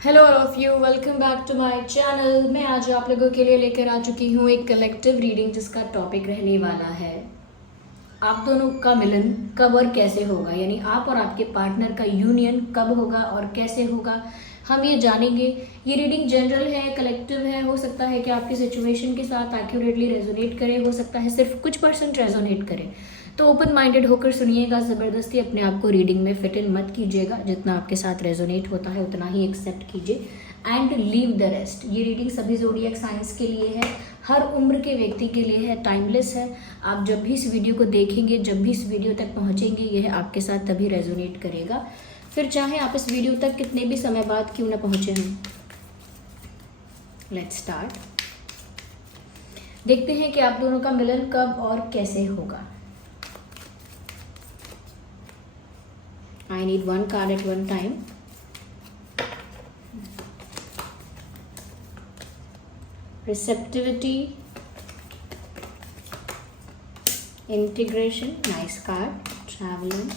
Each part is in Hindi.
Hello all of you, welcome back to my channel. मैं आज आप लोगों के लिए लेकर आ चुकी हूँ एक कलेक्टिव रीडिंग जिसका टॉपिक रहने वाला है आप दोनों का मिलन कब और कैसे होगा, यानी आप और आपके पार्टनर का यूनियन कब होगा और कैसे होगा, हम ये जानेंगे। ये रीडिंग जनरल है, कलेक्टिव है, हो सकता है कि आपकी सिचुएशन के साथ एक्यूरेटली रेजोनेट करे, हो सकता है सिर्फ कुछ परसेंट रेजोनेट करे। तो ओपन माइंडेड होकर सुनिएगा, ज़बरदस्ती अपने आप को रीडिंग में फिट इन मत कीजिएगा। जितना आपके साथ रेजोनेट होता है उतना ही एक्सेप्ट कीजिए एंड लीव द रेस्ट। ये रीडिंग सभी ज़ोडिएक साइंस के लिए है, हर उम्र के व्यक्ति के लिए है, टाइमलेस है। आप जब भी इस वीडियो को देखेंगे, जब भी इस वीडियो तक पहुंचेंगे, यह आपके साथ तभी रेजोनेट करेगा, फिर चाहे आप इस वीडियो तक कितने भी समय बाद क्यों ना पहुंचे हों। Let's start. देखते हैं कि आप दोनों का मिलन कब और कैसे होगा। I need one card at one time. Receptivity, integration, nice card. Traveling,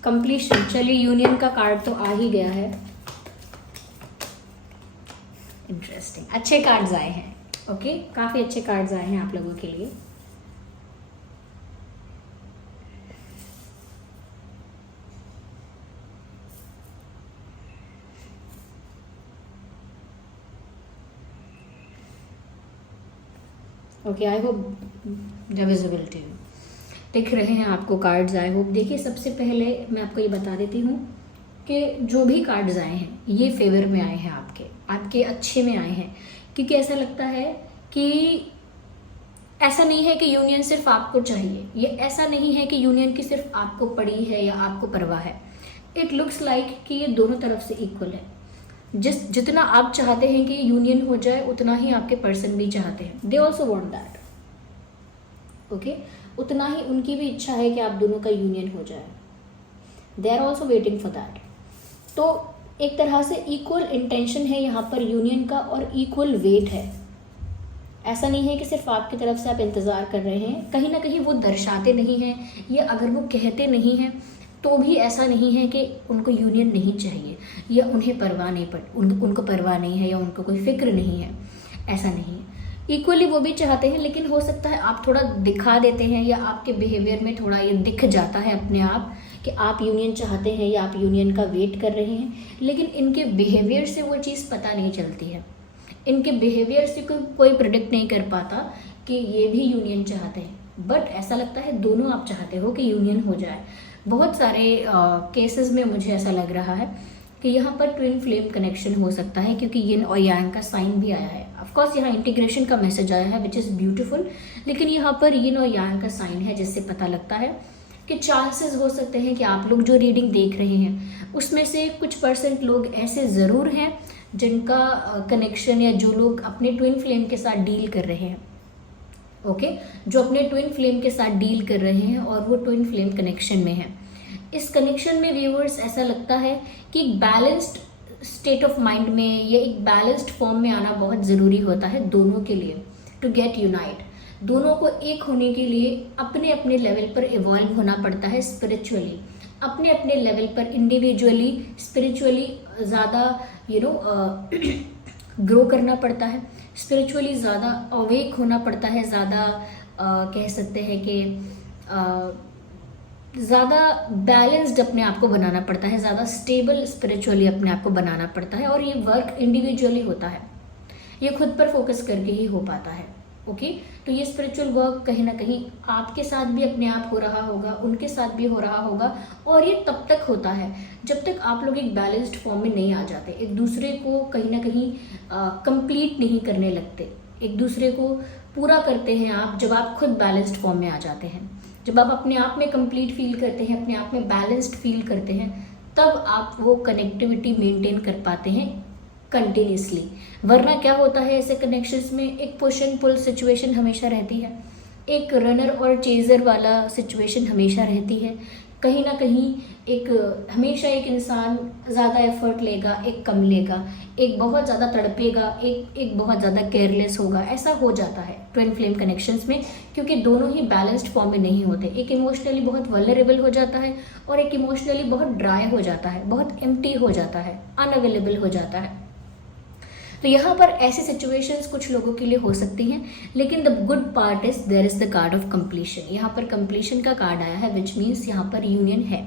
completion. चलिए यूनियन का कार्ड तो आ ही गया है। इंटरेस्टिंग, अच्छे कार्ड्स आए हैं। ओके, काफी अच्छे कार्ड्स आए हैं आप लोगों के लिए। Okay, I hope the visibility दिख रहे हैं आपको कार्ड्स। I hope. देखिए, सबसे पहले मैं आपको ये बता देती हूँ कि जो भी कार्ड्स आए हैं ये फेवर में आए हैं, आपके अच्छे में आए हैं। क्योंकि ऐसा लगता है कि ऐसा नहीं है कि यूनियन सिर्फ आपको चाहिए, ये ऐसा नहीं है कि यूनियन की सिर्फ आपको पड़ी है या आपको परवाह है। इट लुक्स लाइक कि ये दोनों तरफ से इक्वल है। जितना आप चाहते हैं कि यूनियन हो जाए, उतना ही आपके पर्सन भी चाहते हैं। They also want that. Okay, उतना ही उनकी भी इच्छा है कि आप दोनों का यूनियन हो जाए। They are also waiting for that. तो एक तरह से इक्वल इंटेंशन है यहाँ पर यूनियन का और इक्वल वेट है। ऐसा नहीं है कि सिर्फ आपकी तरफ से आप इंतज़ार कर रहे हैं, कहीं ना कहीं वो दर्शाते नहीं हैं, या अगर वो कहते नहीं हैं तो भी ऐसा नहीं है कि उनको यूनियन नहीं चाहिए या उन्हें परवाह नहीं उनको परवाह नहीं है या उनको कोई फिक्र नहीं है। ऐसा नहीं है। इक्वली वो भी चाहते हैं, लेकिन हो सकता है आप थोड़ा दिखा देते हैं या आपके बिहेवियर में थोड़ा ये दिख जाता है अपने आप कि आप यूनियन चाहते हैं या आप यूनियन का वेट कर रहे हैं, लेकिन इनके बिहेवियर से वो चीज़ पता नहीं चलती है। इनके बिहेवियर से कोई प्रिडिक्ट नहीं कर पाता कि ये भी यूनियन चाहते हैं। बट ऐसा लगता है दोनों आप चाहते हो कि यूनियन हो जाए। बहुत सारे केसेस में मुझे ऐसा लग रहा है कि यहाँ पर ट्विन फ्लेम कनेक्शन हो सकता है, क्योंकि यिन और यांग का साइन भी आया है। ऑफकोर्स यहाँ इंटीग्रेशन का मैसेज आया है विच इज़ ब्यूटीफुल, लेकिन यहाँ पर यिन और यांग का साइन है, जिससे पता लगता है कि चांसेस हो सकते हैं कि आप लोग जो रीडिंग देख रहे हैं उसमें से कुछ परसेंट लोग ऐसे ज़रूर हैं जिनका कनेक्शन या जो लोग अपने ट्विन फ्लेम के साथ डील कर रहे हैं। ओके, जो अपने ट्विन फ्लेम के साथ डील कर रहे हैं और वो ट्विन फ्लेम कनेक्शन में है। इस कनेक्शन में व्यूअर्स ऐसा लगता है कि एक बैलेंस्ड स्टेट ऑफ माइंड में या एक बैलेंस्ड फॉर्म में आना बहुत ज़रूरी होता है दोनों के लिए, टू गेट यूनाइट। दोनों को एक होने के लिए अपने अपने लेवल पर इवॉल्व होना पड़ता है स्पिरिचुअली, अपने अपने लेवल पर इंडिविजुअली स्पिरिचुअली ज़्यादा ग्रो करना पड़ता है, स्पिरिचुअली ज़्यादा अवेक होना पड़ता है, ज़्यादा कह सकते हैं कि ज़्यादा बैलेंस्ड अपने आप को बनाना पड़ता है, ज़्यादा स्टेबल स्पिरिचुअली अपने आप को बनाना पड़ता है। और ये वर्क इंडिविजुअली होता है, ये खुद पर फोकस करके ही हो पाता है। ओके, तो ये स्पिरिचुअल वर्क कहीं ना कहीं आपके साथ भी अपने आप हो रहा होगा, उनके साथ भी हो रहा होगा, और ये तब तक होता है जब तक आप लोग एक बैलेंस्ड फॉर्म में नहीं आ जाते, एक दूसरे को कहीं ना कहीं कंप्लीट नहीं करने लगते, एक दूसरे को पूरा करते हैं आप जब आप खुद बैलेंस्ड फॉर्म में आ जाते हैं। जब आप अपने आप में कंप्लीट फील करते हैं, अपने आप में बैलेंस्ड फील करते हैं, तब आप वो कनेक्टिविटी मेंटेन कर पाते हैं कंटिन्यूसली। वरना क्या होता है ऐसे कनेक्शंस में, एक पुश एंड पुल सिचुएशन हमेशा रहती है, एक रनर और चेजर वाला सिचुएशन हमेशा रहती है। कहीं ना कहीं एक हमेशा एक इंसान ज़्यादा एफर्ट लेगा, एक कम लेगा, एक बहुत ज़्यादा तड़पेगा, एक बहुत ज़्यादा केयरलेस होगा। ऐसा हो जाता है ट्विन फ्लेम कनेक्शंस में, क्योंकि दोनों ही बैलेंस्ड फॉर्म में नहीं होते। एक इमोशनली बहुत वल्नरेबल हो जाता है और एक इमोशनली बहुत ड्राई हो जाता है, बहुत एम्प्टी हो जाता है, अनअवेलेबल हो जाता है। तो यहाँ पर ऐसी सिचुएशंस कुछ लोगों के लिए हो सकती हैं, लेकिन the good part is there is the card of completion. यहाँ पर कंप्लीशन का कार्ड आया है, विच मीन्स यहाँ पर यूनियन है,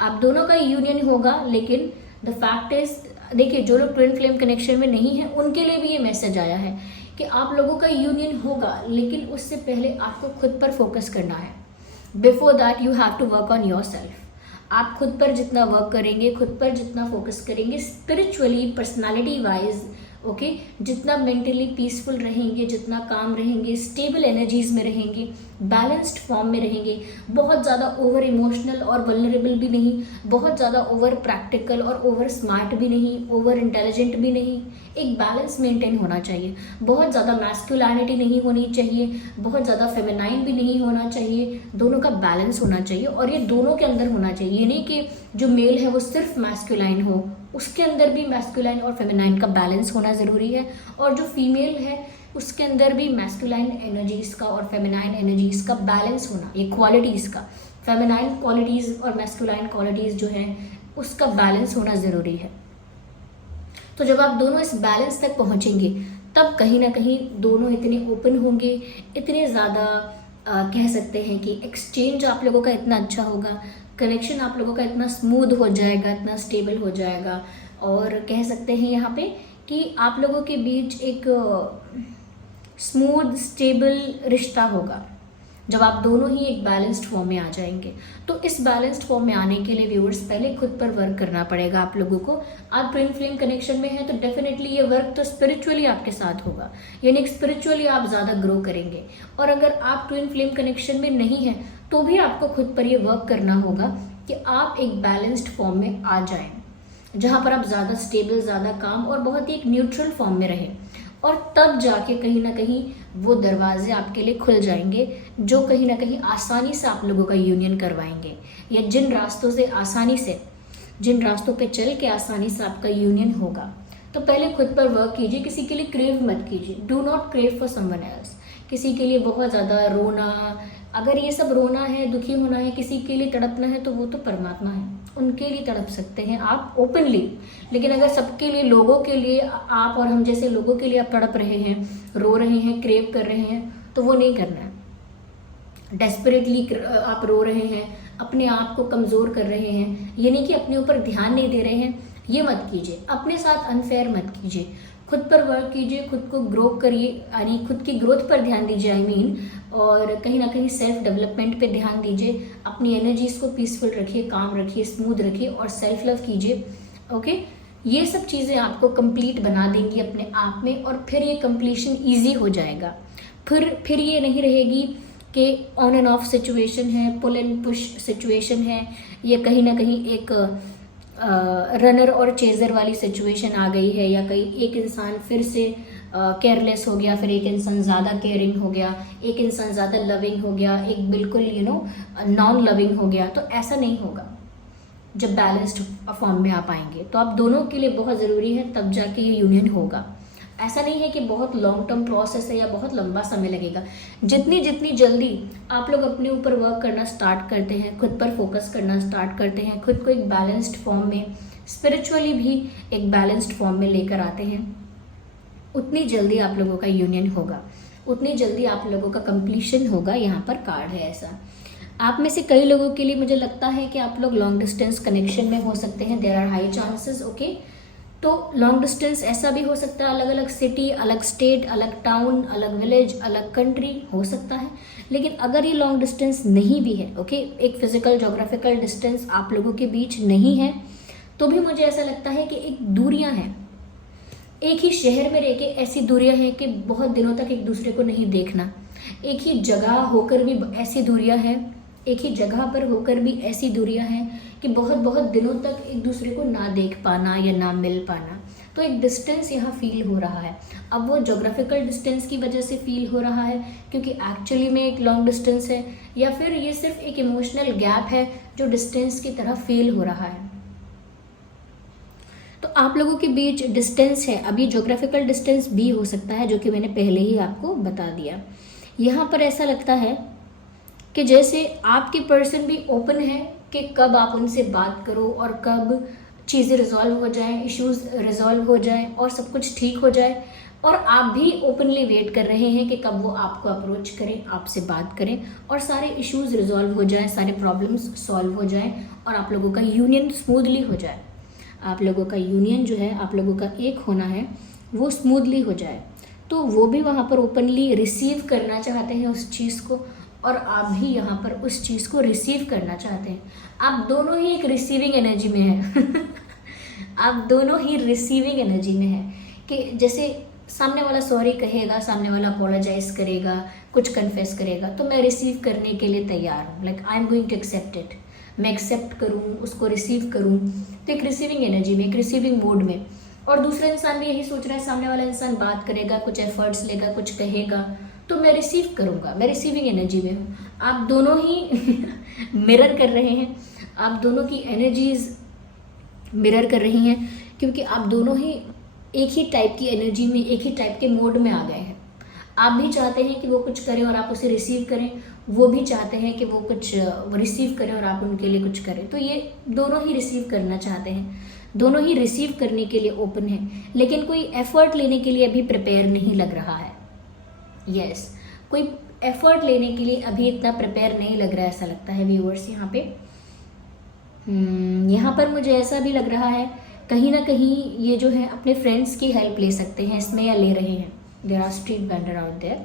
आप दोनों का यूनियन होगा। लेकिन द फैक्ट इज, देखिए जो लोग ट्विन फ्लेम कनेक्शन में नहीं है उनके लिए भी ये मैसेज आया है कि आप लोगों का यूनियन होगा, लेकिन उससे पहले आपको खुद पर फोकस करना है। Before that you have to work on yourself. आप खुद पर जितना वर्क करेंगे, खुद पर जितना फोकस करेंगे, स्पिरिचुअली, पर्सनालिटी वाइज, ओके, जितना मेंटली पीसफुल रहेंगे, जितना काम रहेंगे, स्टेबल एनर्जीज में रहेंगे, बैलेंस्ड फॉर्म में रहेंगे, बहुत ज़्यादा ओवर इमोशनल और वल्नरेबल भी नहीं, बहुत ज़्यादा ओवर प्रैक्टिकल और ओवर स्मार्ट भी नहीं, ओवर इंटेलिजेंट भी नहीं, एक बैलेंस मेंटेन होना चाहिए। बहुत ज़्यादा मैस्कुलिनिटी नहीं होनी चाहिए, बहुत ज़्यादा फेमिनाइन भी नहीं होना चाहिए, दोनों का बैलेंस होना चाहिए। और ये दोनों के अंदर होना चाहिए, ये नहीं कि जो मेल है वो सिर्फ मैस्कुलाइन हो, उसके अंदर भी मैस्कुलाइन और फेमिनाइन का बैलेंस होना ज़रूरी है। और जो फीमेल है उसके अंदर भी मैस्कुलाइन एनर्जीज का और फेमिनाइन एनर्जीज का बैलेंस होना, ये क्वालिटीज़ का, फेमिनाइन क्वालिटीज़ और मैस्कुलाइन क्वालिटीज़ जो है उसका बैलेंस होना ज़रूरी है। तो जब आप दोनों इस बैलेंस तक पहुंचेंगे तब कहीं ना कहीं दोनों इतने ओपन होंगे, इतने ज़्यादा कह सकते हैं कि एक्सचेंज आप लोगों का इतना अच्छा होगा, कनेक्शन आप लोगों का इतना स्मूथ हो जाएगा, इतना स्टेबल हो जाएगा। और कह सकते हैं यहाँ पे कि आप लोगों के बीच एक स्मूथ स्टेबल रिश्ता होगा जब आप दोनों ही एक बैलेंस्ड फॉर्म में आ जाएंगे। तो इस बैलेंस्ड फॉर्म में आने के लिए व्यूअर्स पहले खुद पर वर्क करना पड़ेगा आप लोगों को। आप ट्विन फ्लेम कनेक्शन में हैं तो डेफिनेटली ये वर्क तो स्पिरिचुअली आपके साथ होगा, यानी स्पिरिचुअली आप ज़्यादा ग्रो करेंगे। और अगर आप ट्विन फ्लेम कनेक्शन में नहीं हैं तो भी आपको खुद पर ये वर्क करना होगा कि आप एक बैलेंस्ड फॉर्म में आ जाएं, जहाँ पर आप ज़्यादा स्टेबल, ज़्यादा काम और बहुत ही एक न्यूट्रल फॉर्म में रहें। और तब जाके कहीं ना कहीं वो दरवाजे आपके लिए खुल जाएंगे जो कहीं ना कहीं आसानी से आप लोगों का यूनियन करवाएंगे, या जिन रास्तों से आसानी से, जिन रास्तों पे चल के आसानी से आपका यूनियन होगा। तो पहले खुद पर वर्क कीजिए, किसी के लिए क्रेव मत कीजिए, do not crave for someone else. किसी के लिए बहुत ज़्यादा रोना, अगर ये सब रोना है, दुखी होना है, किसी के लिए तड़पना है तो वो तो परमात्मा है, उनके लिए तड़प सकते हैं आप ओपनली। लेकिन अगर सबके लिए, लोगों के लिए, आप और हम जैसे लोगों के लिए आप तड़प रहे हैं, रो रहे हैं, क्रेव कर रहे हैं, तो वो नहीं करना है। डेस्परेटली आप रो रहे हैं, अपने आप को कमज़ोर कर रहे हैं, ये नहीं कि अपने ऊपर ध्यान नहीं दे रहे हैं, ये मत कीजिए। अपने साथ अनफेयर मत कीजिए, खुद पर वर्क कीजिए, खुद को ग्रो करिए, यानी खुद की ग्रोथ पर ध्यान दीजिए और कहीं ना कहीं सेल्फ डेवलपमेंट पे ध्यान दीजिए। अपनी एनर्जीज को पीसफुल रखिए, काम रखिए, स्मूथ रखिए और सेल्फ लव कीजिए। ओके, ये सब चीज़ें आपको कंप्लीट बना देंगी अपने आप में, और फिर ये कंप्लीशन ईजी हो जाएगा। फिर ये नहीं रहेगी कि ऑन एंड ऑफ सिचुएशन है, पुल एंड पुश सिचुएशन है, ये कहीं ना कहीं एक रनर और चेजर वाली सिचुएशन आ गई है, या कहीं एक इंसान फिर से केयरलेस हो गया, फिर एक इंसान ज़्यादा केयरिंग हो गया, एक इंसान ज़्यादा लविंग हो गया, एक बिल्कुल नॉन लविंग हो गया। तो ऐसा नहीं होगा जब बैलेंस्ड फॉर्म में आप आएंगे। तो आप दोनों के लिए बहुत ज़रूरी है, तब जाके ये यूनियन होगा। ऐसा नहीं है कि बहुत लॉन्ग टर्म प्रोसेस है या बहुत लंबा समय लगेगा। जितनी जल्दी आप लोग अपने ऊपर वर्क करना स्टार्ट करते हैं, खुद पर फोकस करना स्टार्ट करते हैं, खुद को एक बैलेंस्ड फॉर्म में, स्पिरिचुअली भी एक बैलेंस्ड फॉर्म में लेकर आते हैं, उतनी जल्दी आप लोगों का यूनियन होगा, उतनी जल्दी आप लोगों का कंप्लीशन होगा। यहाँ पर कार्ड है ऐसा। आप में से कई लोगों के लिए मुझे लगता है कि आप लोग लॉन्ग डिस्टेंस कनेक्शन में हो सकते हैं, there are high chances. Okay, तो लॉन्ग डिस्टेंस ऐसा भी हो सकता है, अलग अलग सिटी, अलग स्टेट, अलग टाउन, अलग विलेज, अलग कंट्री हो सकता है। लेकिन अगर ये लॉन्ग डिस्टेंस नहीं भी है, ओके, एक फिजिकल जोग्राफिकल डिस्टेंस आप लोगों के बीच नहीं है, तो भी मुझे ऐसा लगता है कि एक दूरियां हैं, एक ही शहर में रह के ऐसी दूरियां हैं कि बहुत दिनों तक एक दूसरे को नहीं देखना, एक ही जगह होकर भी ऐसी दूरियां हैं, एक ही जगह पर होकर भी ऐसी दूरियां हैं कि बहुत बहुत दिनों तक एक दूसरे को ना देख पाना या ना मिल पाना। तो एक डिस्टेंस यहाँ फील हो रहा है। अब वो जोग्राफिकल डिस्टेंस की वजह से फील हो रहा है क्योंकि एक्चुअली में एक लॉन्ग डिस्टेंस है, या फिर ये सिर्फ एक इमोशनल गैप है जो डिस्टेंस की तरह फील हो रहा है। तो आप लोगों के बीच डिस्टेंस है, अभी जोग्राफिकल डिस्टेंस भी हो सकता है जो कि मैंने पहले ही आपको बता दिया। यहाँ पर ऐसा लगता है कि जैसे आपके पर्सन भी ओपन है कि कब आप उनसे बात करो और कब चीज़ें रिजॉल्व हो जाएं, इश्यूज रिजॉल्व हो जाएं और सब कुछ ठीक हो जाए, और आप भी ओपनली वेट कर रहे हैं कि कब वो आपको अप्रोच करें, आपसे बात करें और सारे इश्यूज रिजॉल्व हो जाएं, सारे प्रॉब्लम्स सॉल्व हो जाएं और आप लोगों का यूनियन स्मूथली हो जाए। आप लोगों का यूनियन जो है, आप लोगों का एक होना है, वो स्मूथली हो जाए। तो वो भी वहाँ पर ओपनली रिसीव करना चाहते हैं उस चीज़ को, और आप भी यहाँ पर उस चीज़ को रिसीव करना चाहते हैं। आप दोनों ही एक रिसीविंग एनर्जी में हैं आप दोनों ही रिसीविंग एनर्जी में हैं कि जैसे सामने वाला सॉरी कहेगा, सामने वाला अपोलोजाइज करेगा, कुछ कन्फेस करेगा, तो मैं रिसीव करने के लिए तैयार हूँ। Like I am going to accept it, मैं एक्सेप्ट करूँ, उसको रिसीव करूँ। तो एक रिसीविंग एनर्जी में, एक रिसीविंग मोड में। और दूसरा इंसान भी यही सोच रहा है, सामने वाला इंसान बात करेगा, कुछ एफर्ट्स लेगा, कुछ कहेगा, तो मैं रिसीव करूँगा, मैं रिसीविंग एनर्जी में हूँ। आप दोनों ही मिरर कर रहे हैं, आप दोनों की एनर्जीज मिरर कर रही हैं, क्योंकि आप दोनों ही एक ही टाइप की एनर्जी में, एक ही टाइप के मोड में आ गए हैं। आप भी चाहते हैं कि वो कुछ करें और आप उसे रिसीव करें, वो भी चाहते हैं कि वो कुछ रिसीव करें और आप उनके लिए कुछ करें। तो ये दोनों ही रिसीव करना चाहते हैं, दोनों ही रिसीव करने के लिए ओपन है, लेकिन कोई एफर्ट लेने के लिए अभी प्रिपेयर नहीं लग रहा है। यस, कोई एफर्ट लेने के लिए अभी इतना प्रिपेयर नहीं लग रहा है, ऐसा लगता है व्यूअर्स। यहाँ पे यहाँ पर मुझे ऐसा भी लग रहा है कहीं ना कहीं ये जो है अपने फ्रेंड्स की हेल्प ले सकते हैं इसमें, या ले रहे हैं। There are street vendor out there,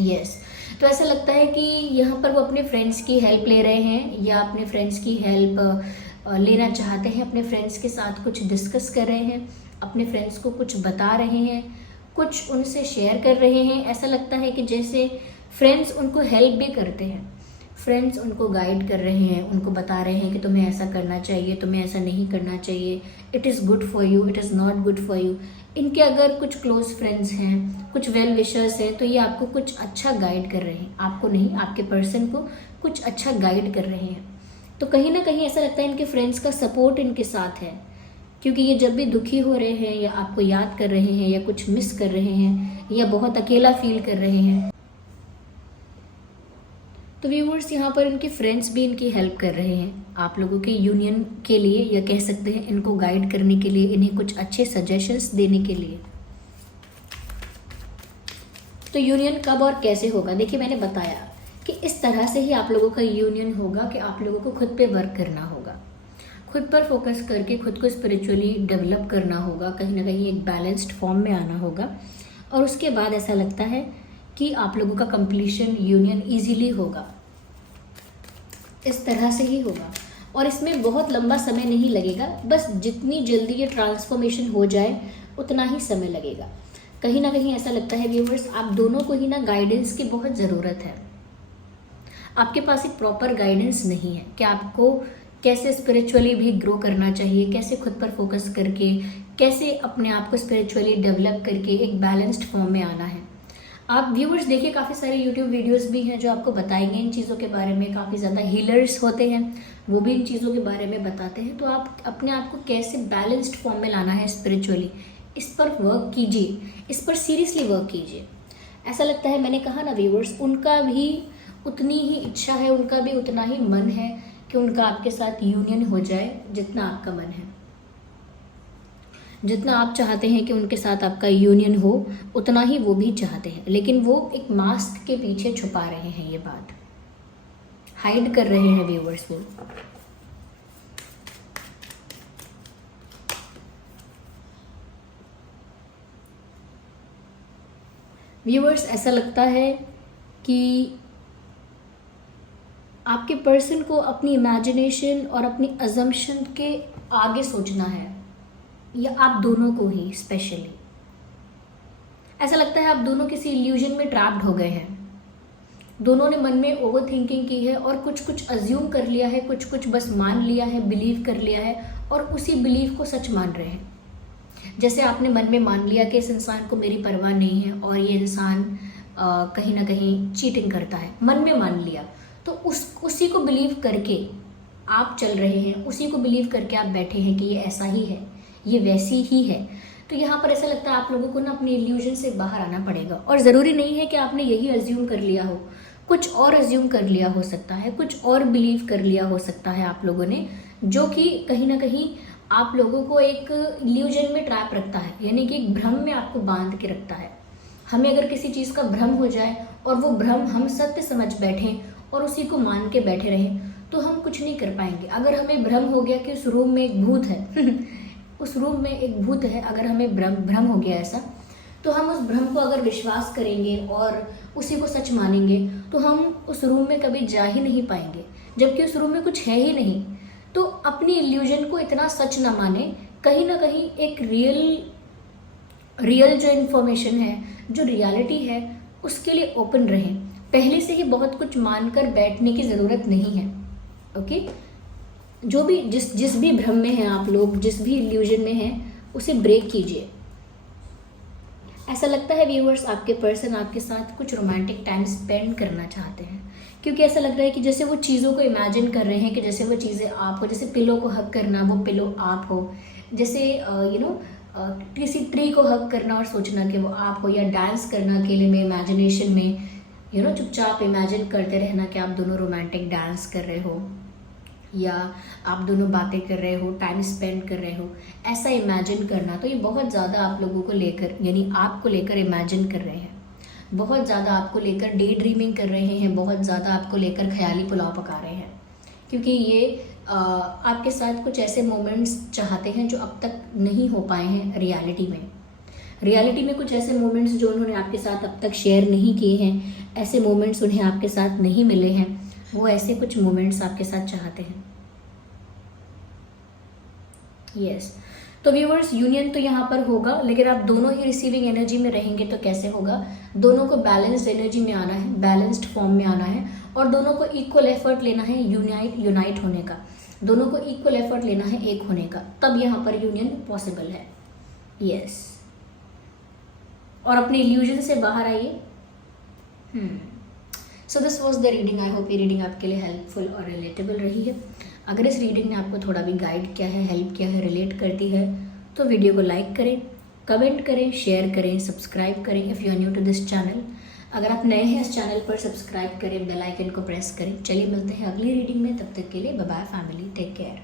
yes. तो ऐसा लगता है कि यहाँ पर वो अपने फ्रेंड्स की हेल्प ले रहे हैं, या अपने फ्रेंड्स की हेल्प लेना चाहते हैं, अपने फ्रेंड्स के साथ कुछ डिस्कस कर रहे हैं, अपने फ्रेंड्स को कुछ बता रहे हैं, कुछ उनसे शेयर कर रहे हैं। ऐसा लगता है कि जैसे फ्रेंड्स उनको हेल्प भी करते हैं, फ्रेंड्स उनको गाइड कर रहे हैं, उनको बता रहे हैं कि तुम्हें ऐसा करना चाहिए, तुम्हें ऐसा नहीं करना चाहिए, it is good for you, it is not good for you. इनके अगर कुछ क्लोज फ्रेंड्स हैं, कुछ वेल विशर्स हैं, तो ये आपको कुछ अच्छा गाइड कर रहे हैं, आपको नहीं, आपके पर्सन को कुछ अच्छा गाइड कर रहे हैं। तो कहीं ना कहीं ऐसा लगता है इनके फ्रेंड्स का सपोर्ट इनके साथ है, क्योंकि ये जब भी दुखी हो रहे हैं, या आपको याद कर रहे हैं, या कुछ मिस कर रहे हैं, या बहुत अकेला फील कर रहे हैं, तो व्यूअर्स यहाँ पर इनके फ्रेंड्स भी इनकी हेल्प कर रहे हैं आप लोगों के यूनियन के लिए, या कह सकते हैं इनको गाइड करने के लिए, इन्हें कुछ अच्छे सजेशंस देने के लिए। तो यूनियन कब और कैसे होगा? देखिए, मैंने बताया कि इस तरह से ही आप लोगों का यूनियन होगा कि आप लोगों को खुद पे वर्क करना होगा, खुद पर फोकस करके खुद को स्पिरिचुअली डेवलप करना होगा, कहीं ना कहीं एक बैलेंस्ड फॉर्म में आना होगा, और उसके बाद ऐसा लगता है कि आप लोगों का कंप्लीशन यूनियन इजीली होगा। इस तरह से ही होगा, और इसमें बहुत लंबा समय नहीं लगेगा, बस जितनी जल्दी ये ट्रांसफॉर्मेशन हो जाए उतना ही समय लगेगा। कहीं ना कहीं ऐसा लगता है व्यूअर्स, आप दोनों को ही ना गाइडेंस की बहुत ज़रूरत है। आपके पास एक प्रॉपर गाइडेंस नहीं है कि आपको कैसे स्पिरिचुअली भी ग्रो करना चाहिए, कैसे खुद पर फोकस करके, कैसे अपने आप को स्पिरिचुअली डेवलप करके एक बैलेंस्ड फॉर्म में आना है। आप व्यूअर्स देखिए, काफ़ी सारे यूट्यूब वीडियोस भी हैं जो आपको बताएंगे इन चीज़ों के बारे में। काफ़ी ज़्यादा हीलर्स होते हैं, वो भी इन चीज़ों के बारे में बताते हैं। तो आप अपने आप को कैसे बैलेंस्ड फॉर्म में लाना है स्पिरिचुअली, इस पर वर्क कीजिए, इस पर सीरियसली वर्क कीजिए। ऐसा लगता है, मैंने कहा ना व्यूअर्स, उनका भी उतनी ही इच्छा है, उनका भी उतना ही मन है कि उनका आपके साथ यूनियन हो जाए जितना आपका मन है। जितना आप चाहते हैं कि उनके साथ आपका यूनियन हो, उतना ही वो भी चाहते हैं, लेकिन वो एक मास्क के पीछे छुपा रहे हैं, ये बात हाइड कर रहे हैं व्यूअर्स। वो व्यूअर्स, ऐसा लगता है कि आपके पर्सन को अपनी इमेजिनेशन और अपनी अजम्पशन के आगे सोचना है, या आप दोनों को ही स्पेशली ऐसा लगता है आप दोनों किसी इल्यूजन में ट्रैप्ड हो गए हैं। दोनों ने मन में ओवर थिंकिंग की है और कुछ कुछ अज्यूम कर लिया है, कुछ कुछ बस मान लिया है, बिलीव कर लिया है, और उसी बिलीव को सच मान रहे हैं। जैसे आपने मन में मान लिया कि इस इंसान को मेरी परवाह नहीं है और ये इंसान कहीं ना कहीं चीटिंग करता है, मन में मान लिया, तो उसी को बिलीव करके आप चल रहे हैं, उसी को बिलीव करके आप बैठे हैं कि ये ऐसा ही है, ये वैसी ही है। तो यहाँ पर ऐसा लगता है आप लोगों को ना अपने इल्यूजन से बाहर आना पड़ेगा। और ज़रूरी नहीं है कि आपने यही अज्यूम कर लिया हो, कुछ और अज्यूम कर लिया हो सकता है, कुछ और बिलीव कर लिया हो सकता है आप लोगों ने, जो कि कहीं ना कहीं आप लोगों को एक इल्यूजन में ट्रैप रखता है, यानी कि एक भ्रम में आपको बांध के रखता है। हमें अगर किसी चीज़ का भ्रम हो जाए और वो भ्रम हम सत्य समझ बैठें और उसी को मान के बैठे रहें, तो हम कुछ नहीं कर पाएंगे। अगर हमें भ्रम हो गया कि उस रूम में एक भूत है उस रूम में एक भूत है, अगर हमें भ्रम हो गया ऐसा, तो हम उस भ्रम को अगर विश्वास करेंगे और उसी को सच मानेंगे, तो हम उस रूम में कभी जा ही नहीं पाएंगे, जबकि उस रूम में कुछ है ही नहीं। तो अपनी इल्यूजन को इतना सच ना माने, कहीं ना कहीं एक रियल जो इन्फॉर्मेशन है, जो रियलिटी है, उसके लिए ओपन रहें। पहले से ही बहुत कुछ मानकर बैठने की ज़रूरत नहीं है। ओके, जो भी जिस भी भ्रम में हैं आप लोग, जिस भी इल्यूजन में हैं, उसे ब्रेक कीजिए। ऐसा लगता है व्यूअर्स आपके पर्सन आपके साथ कुछ रोमांटिक टाइम स्पेंड करना चाहते हैं, क्योंकि ऐसा लग रहा है कि जैसे वो चीज़ों को इमेजिन कर रहे हैं कि जैसे वो चीज़ें आप हो, जैसे पिलो को हक करना वो पिलो आप हो, जैसे किसी ट्री को हक करना और सोचना कि वो आप हो, या डांस करना अकेले में इमेजिनेशन में, चुपचाप इमेजिन करते रहना कि आप दोनों रोमांटिक डांस कर रहे हो या आप दोनों बातें कर रहे हो, टाइम स्पेंड कर रहे हो, ऐसा इमेजिन करना। तो ये बहुत ज़्यादा आप लोगों को लेकर, यानी आपको लेकर इमेजिन कर रहे हैं, बहुत ज़्यादा आपको लेकर डे ड्रीमिंग कर रहे हैं, बहुत ज़्यादा आपको लेकर ख्याली पुलाव पका रहे हैं, क्योंकि ये आपके साथ कुछ ऐसे मोमेंट्स चाहते हैं जो अब तक नहीं हो पाए हैं रियलिटी में कुछ ऐसे मोमेंट्स जो उन्होंने आपके साथ अब तक शेयर नहीं किए हैं, ऐसे मोमेंट्स उन्हें आपके साथ नहीं मिले हैं, वो ऐसे कुछ मोमेंट्स आपके साथ चाहते हैं। यस, तो व्यूअर्स यूनियन तो यहाँ पर होगा, लेकिन आप दोनों ही रिसीविंग एनर्जी में रहेंगे तो कैसे होगा? दोनों को बैलेंस्ड एनर्जी में आना है, बैलेंस्ड फॉर्म में आना है, और दोनों को इक्वल एफर्ट लेना है यूनाइट होने का, दोनों को इक्वल एफर्ट लेना है एक होने का, तब यहाँ पर यूनियन पॉसिबल है। यस, और अपने इल्यूजन से बाहर आइए। So this was the reading. I hope ये रीडिंग आपके लिए हेल्पफुल और रिलेटेबल रही है। अगर इस रीडिंग ने आपको थोड़ा भी गाइड किया है, हेल्प किया है, रिलेट करती है, तो वीडियो को लाइक करें, कमेंट करें, शेयर करें, सब्सक्राइब करें if you are new to this channel. अगर आप नए हैं इस चैनल पर, सब्सक्राइब करें, बेल आइकन को प्रेस करें। चलिए मिलते हैं अगली रीडिंग में, तब तक के लिए bye bye family, take care.